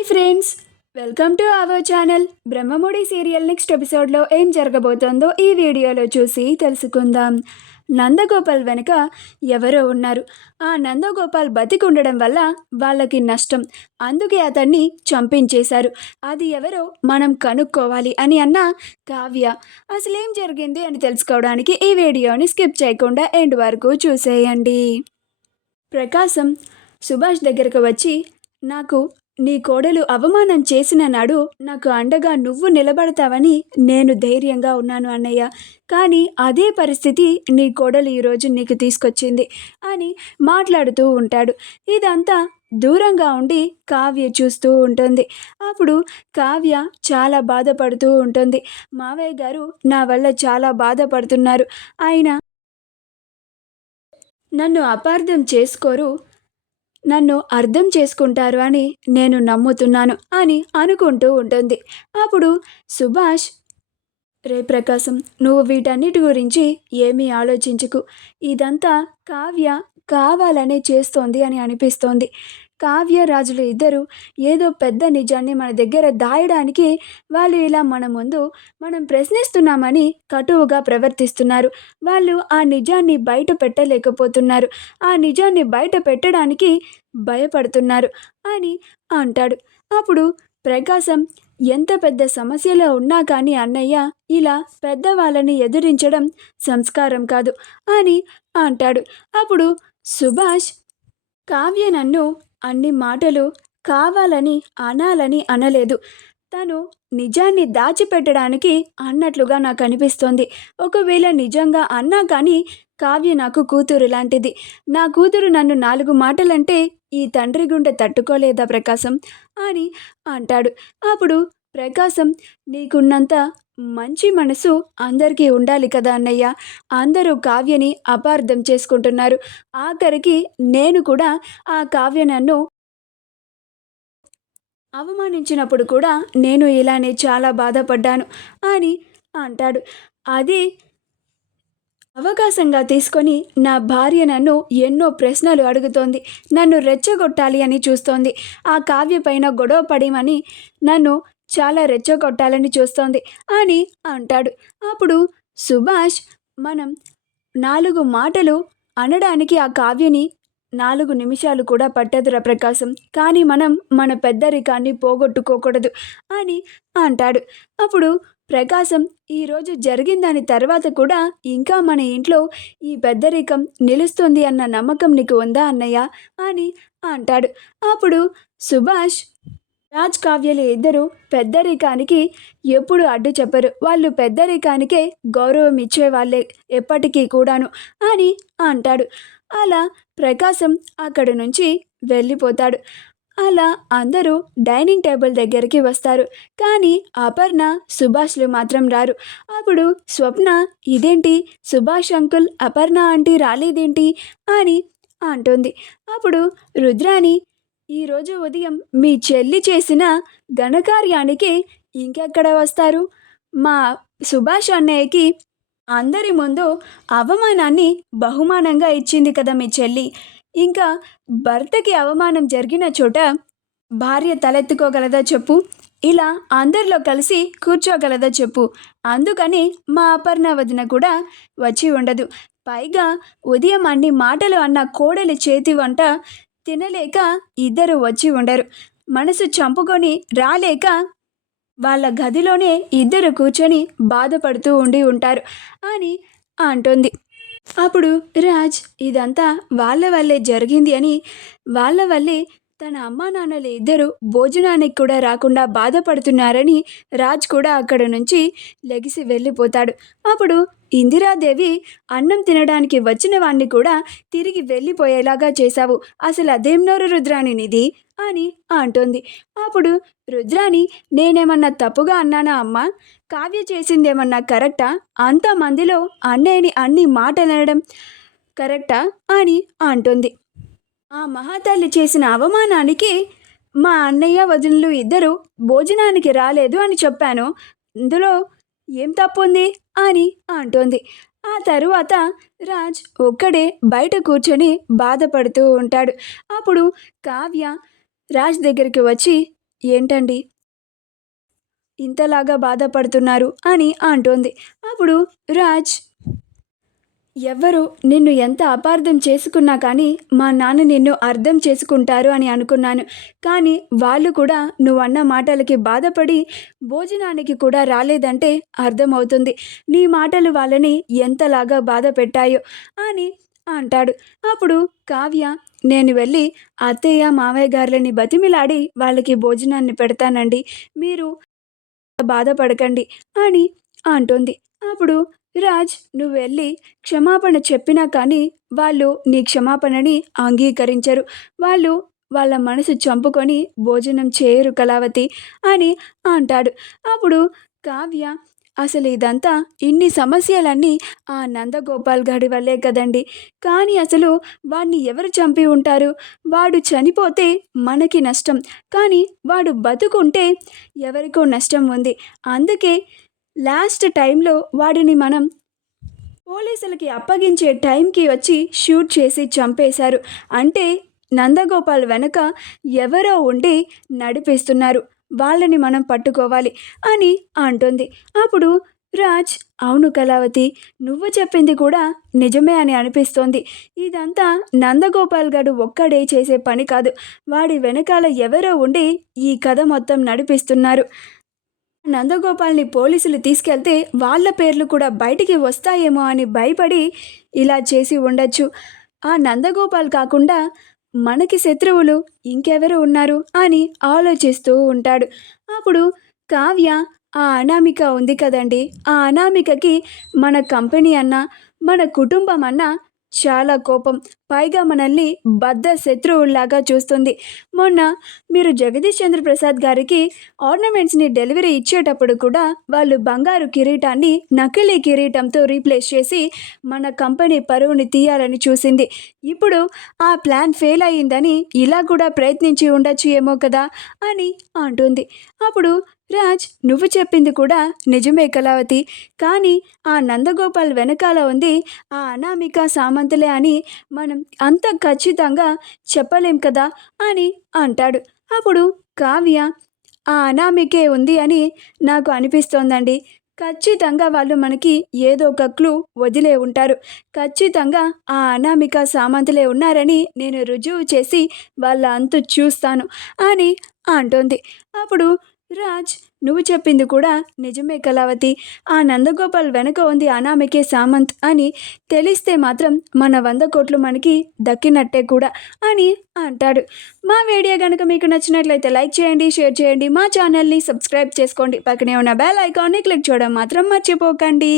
Hi friends, welcome to our channel. Brahmamudi serial next ఎపిసోడ్లో ఏం జరగబోతోందో ఈ వీడియోలో చూసి తెలుసుకుందాం. నందగోపాల్ వెనుక ఎవరో ఉన్నారు. ఆ నందగోపాల్ బతికుండడం వల్ల వాళ్ళకి నష్టం, అందుకే అతన్ని చంపించేశారు. అది ఎవరో మనం కనుక్కోవాలి అని అన్న కావ్య. అసలేం జరిగింది అని తెలుసుకోవడానికి ఈ వీడియోని స్కిప్ చేయకుండా ఎండ్ వరకు చూసేయండి. ప్రకాశం సుభాష్ దగ్గరకు వచ్చి, నాకు నీ కోడలు అవమానం చేసిన నాడు నాకు అండగా నువ్వు నిలబడతావని నేను ధైర్యంగా ఉన్నాను అన్నయ్య. కానీ అదే పరిస్థితి నీ కోడలు ఈరోజు నీకు తీసుకొచ్చింది అని మాట్లాడుతూ ఉంటాడు. ఇదంతా దూరంగా ఉండి కావ్య చూస్తూ ఉంటుంది. అప్పుడు కావ్య చాలా బాధపడుతూ ఉంటుంది. మావయ్య గారు నా వల్ల చాలా బాధపడుతున్నారు. ఆయన నన్ను అపార్థం చేసుకోరు, నన్ను అర్థం చేసుకుంటారు అని నేను నమ్ముతున్నాను అని అనుకుంటూ ఉంటుంది. అప్పుడు సుభాష్, రే ప్రకాశం, నువ్వు వీటన్నిటి గురించి ఏమీ ఆలోచించకు. ఇదంతా కావ్య కావాలనే చేస్తోంది అని అనిపిస్తోంది. కావ్య రాజులు ఇద్దరు ఏదో పెద్ద నిజాన్ని మన దగ్గర దాయడానికి వాళ్ళు ఇలా మన ముందు మనం ప్రశ్నిస్తున్నామని కటువుగా ప్రవర్తిస్తున్నారు. వాళ్ళు ఆ నిజాన్ని బయట పెట్టలేకపోతున్నారు, ఆ నిజాన్ని బయట పెట్టడానికి భయపడుతున్నారు అని అంటాడు. అప్పుడు ప్రకాశం, ఎంత పెద్ద సమస్యలో ఉన్నా కానీ అన్నయ్య, ఇలా పెద్దవాళ్ళని ఎదిరించడం సంస్కారం కాదు అని అంటాడు. అప్పుడు సుభాష్, కావ్య నన్ను అన్ని మాటలు కావాలని అనాలని అనలేదు, తను నిజాన్ని దాచిపెట్టడానికి అన్నట్లుగా నాకు అనిపిస్తోంది. ఒకవేళ నిజంగా అన్నా కానీ కావ్య నాకు కూతురు లాంటిది. నా కూతురు నన్ను 4 మాటలంటే ఈ తండ్రి గుండె తట్టుకోలేదా ప్రకాశం అని అంటాడు. అప్పుడు ప్రకాశం, నీకున్నంత మంచి మనసు అందరికీ ఉండాలి కదా అన్నయ్య. అందరూ కావ్యని అపార్థం చేసుకుంటున్నారు. ఆఖరికి నేను కూడా ఆ కావ్య నన్ను అవమానించినప్పుడు కూడా నేను ఇలానే చాలా బాధపడ్డాను అని అంటాడు. అది అవకాశంగా తీసుకొని నా భార్య నన్ను ఎన్నో ప్రశ్నలు అడుగుతోంది, నన్ను రెచ్చగొట్టాలి అని చూస్తోంది. ఆ కావ్య పైన గొడవ పడమని నన్ను చాలా రెచ్చగొట్టాలని చూస్తోంది అని అంటాడు. అప్పుడు సుభాష్, మనం 4 మాటలు అనడానికి ఆ కావ్యని 4 నిమిషాలు కూడా పట్టదురా ప్రకాశం, కానీ మనం మన పెద్దరికాన్ని పోగొట్టుకోకూడదు అని అంటాడు. అప్పుడు ప్రకాశం, ఈరోజు జరిగిన దాని తర్వాత కూడా ఇంకా మన ఇంట్లో ఈ పెద్దరికం నిలుస్తుంది అన్న నమ్మకం నీకు ఉందా అన్నయ్య అని అంటాడు. అప్పుడు సుభాష్, రాజ్ కావ్యలు ఇద్దరు పెద్దరికానికి ఎప్పుడు అడ్డు చెప్పరు, వాళ్ళు పెద్దరికానికే గౌరవం ఇచ్చేవాళ్ళే ఎప్పటికీ కూడాను అని అంటాడు. అలా ప్రకాశం అక్కడి నుంచి వెళ్ళిపోతాడు. అలా అందరూ డైనింగ్ టేబుల్ దగ్గరికి వస్తారు, కానీ అపర్ణ సుభాష్లు మాత్రం రారు. అప్పుడు స్వప్న, ఇదేంటి సుభాష్ అంకుల్ అపర్ణ ఆంటీ రాలేదేంటి అని అంటుంది. అప్పుడు రుద్రాని, ఈరోజు ఉదయం మీ చెల్లి చేసిన ఘనకార్యానికి ఇంకెక్కడ వస్తారు? మా సుభాష్ అన్నయ్యకి అందరి ముందు అవమానాన్ని బహుమానంగా ఇచ్చింది కదా మీ చెల్లి. ఇంకా భర్తకి అవమానం జరిగిన చోట భార్య తలెత్తుకోగలదా చెప్పు? ఇలా అందరిలో కలిసి కూర్చోగలదా చెప్పు? అందుకని మా అపర్ణ వదిన కూడా వచ్చి ఉండదు. పైగా ఉదయం అన్ని మాటలు అన్న కోడలి చేతి వంట తినలేక ఇద్దరు వచ్చి ఉండరు. మనసు చంపుకొని రాలేక వాళ్ళ గదిలోనే ఇద్దరు కూర్చొని బాధపడుతూ ఉండి ఉంటారు అని అంటుంది. అప్పుడు రాజ్, ఇదంతా వాళ్ళ వల్లే జరిగింది అని, వాళ్ళ వల్లే తన అమ్మా నాన్నలు ఇద్దరు భోజనానికి కూడా రాకుండా బాధపడుతున్నారని రాజ్ కూడా అక్కడ నుంచి లెగిసి వెళ్ళిపోతాడు. అప్పుడు ఇందిరాదేవి, అన్నం తినడానికి వచ్చిన వాణ్ణి కూడా తిరిగి వెళ్ళిపోయేలాగా చేశావు, అసలు అదేం నోరు రుద్రాణి నిది అని అంటుంది. అప్పుడు రుద్రాణి, నేనేమన్నా తప్పుగా అన్నానా అమ్మా? కావ్య చేసిందేమన్నా కరెక్టా? అంతమందిలో అన్నయ్యని అన్ని మాటలనడం కరెక్టా అని అంటుంది. ఆ మహాతల్లి చేసిన అవమానానికి మా అన్నయ్య వదినలు ఇద్దరు భోజనానికి రాలేదు అని చెప్పాను, ఇందులో ఏం తప్పు ఉంది అని అంటుంది. ఆ తరువాత రాజ్ ఒక్కడే బయట కూర్చొని బాధపడుతూ ఉంటాడు. అప్పుడు కావ్య రాజ్ దగ్గరికి వచ్చి, ఏంటండి ఇంతలాగా బాధపడుతున్నారు అని అంటోంది. అప్పుడు రాజ్, ఎవ్వరు నిన్ను ఎంత అపార్థం చేసుకున్నా కానీ మా నాన్న నిన్ను అర్థం చేసుకుంటారు అని అనుకున్నాను. కానీ వాళ్ళు కూడా నువ్వన్న మాటలకి బాధపడి భోజనానికి కూడా రాలేదంటే అర్థమవుతుంది నీ మాటలు వాళ్ళని ఎంతలాగా బాధ పెట్టాయో అని అంటాడు. అప్పుడు కావ్య, నేను వెళ్ళి అత్తయ్య మావయ్య గారులని బతిమిలాడి వాళ్ళకి భోజనాన్ని పెడతానండి, మీరు బాధపడకండి అని అంటుంది. అప్పుడు రాజ్, నువ్వు వెళ్ళి క్షమాపణ చెప్పినా కానీ వాళ్ళు నీ క్షమాపణని అంగీకరించరు. వాళ్ళు వాళ్ళ మనసు చంపుకొని భోజనం చేయరు కళావతి అని అంటాడు. అప్పుడు కావ్య, అసలు ఇదంతా ఇన్ని సమస్యలన్నీ ఆ నందగోపాల్ గాడి వల్లే కదండి. కానీ అసలు వాడిని ఎవరు చంపి ఉంటారు? వాడు చనిపోతే మనకి నష్టం, కానీ వాడు బతుకుంటే ఎవరికో నష్టం ఉంది. అందుకే లాస్ట్ టైంలో వాడిని మనం పోలీసులకి అప్పగించే టైంకి వచ్చి షూట్ చేసి చంపేశారు. అంటే నందగోపాల్ వెనక ఎవరో ఉండి నడిపిస్తున్నారు, వాళ్ళని మనం పట్టుకోవాలి అని అంటుంది. అప్పుడు రాజ్, అవును కళావతి, నువ్వు చెప్పింది కూడా నిజమే అని అనిపిస్తోంది. ఇదంతా నందగోపాల్ గారు ఒక్కడే చేసే పని కాదు, వాడి వెనకాల ఎవరో ఉండి ఈ కథ మొత్తం నడిపిస్తున్నారు. నందగోపాల్ని పోలీసులు తీసుకెళ్తే వాళ్ళ పేర్లు కూడా బయటికి వస్తాయేమో అని భయపడి ఇలా చేసి ఉండొచ్చు. ఆ నందగోపాల్ కాకుండా మనకి శత్రువులు ఇంకెవరు ఉన్నారు అని ఆలోచిస్తూ ఉంటాడు. అప్పుడు కావ్య, ఆ అనామిక ఉంది కదండి, ఆ అనామికకి మన కంపెనీ అన్నా మన కుటుంబం అన్నా చాలా కోపం. పైగా మనల్ని బద్ధ శత్రువుల్లాగా చూస్తుంది. మొన్న మీరు జగదీష్ చంద్ర ప్రసాద్ గారికి ఆర్నమెంట్స్ని డెలివరీ ఇచ్చేటప్పుడు కూడా వాళ్ళు బంగారు కిరీటాన్ని నకిలీ కిరీటంతో రీప్లేస్ చేసి మన కంపెనీ పరువుని తీయాలని చూసింది. ఇప్పుడు ఆ ప్లాన్ ఫెయిల్ అయ్యిందని ఇలా కూడా ప్రయత్నించి ఉండొచ్చు ఏమో కదా అని అంటుంది. అప్పుడు రాజ్, నువ్వు చెప్పింది కూడా నిజమే కళావతి, కానీ ఆ నందగోపాల్ వెనకాల ఉంది ఆ అనామిక సామంతులే అని మనం అంత ఖచ్చితంగా చెప్పలేం కదా అని అంటాడు. అప్పుడు కావ్య, ఆ అనామికే ఉంది అని నాకు అనిపిస్తోందండి. ఖచ్చితంగా వాళ్ళు మనకి ఏదో ఒక క్లూ వదిలే ఉంటారు. ఖచ్చితంగా ఆ అనామిక సామంతులే ఉన్నారని నేను రుజువు చేసి వాళ్ళ అంతు చూస్తాను అని అంటోంది. అప్పుడు రాజ్, నువ్వు చెప్పింది కూడా నిజమే కళావతి, ఆ నందగోపాల్ వెనక ఉంది అనామికే సామంత్ అని తెలిస్తే మాత్రం మన 100 కోట్లు మనకి దక్కినట్టే కూడా అని అంటాడు. మా వీడియో కనుక మీకు నచ్చినట్లయితే లైక్ చేయండి, షేర్ చేయండి, మా ఛానల్ని సబ్స్క్రైబ్ చేసుకోండి, పక్కనే ఉన్న బెల్ ఐకాన్ని క్లిక్ చేయడం మాత్రం మర్చిపోకండి.